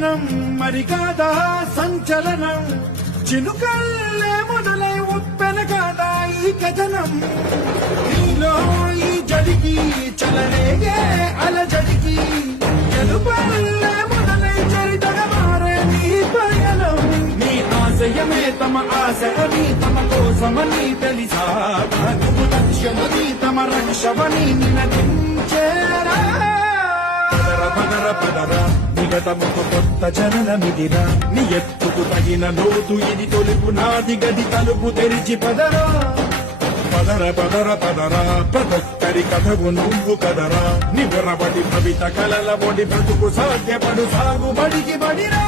పయనం మరి కాదా సంచలనం చినుకల్లే మొదలై ఉప్పెన కాదా ఈ కథనం నీలో ఈ జడికి చలరేగే అలజడికి గెలుపల్లే మొదలై చరితగ మారే నీ పయనం నీ ఆశయమే తమ ఆశ అని తమ కోసమని తెలిసా నువ్వు లక్ష్యమని తమ రక్షమని నినదించేరా పదర పదర నిగతముకు కొత్త జననమిదిరా నీ ఎత్తుకు తగిన లోతు ఇది తొలుపు నాది గది తలుపు తెరిచి పదరా పదర పదర పదరా ప్రతొక్కరి కథకు నువ్వు కదరా నివరబడి భవిత కలల బొడి బ్రతుకు సాధ్యపడు సాగుబడికి బడిరా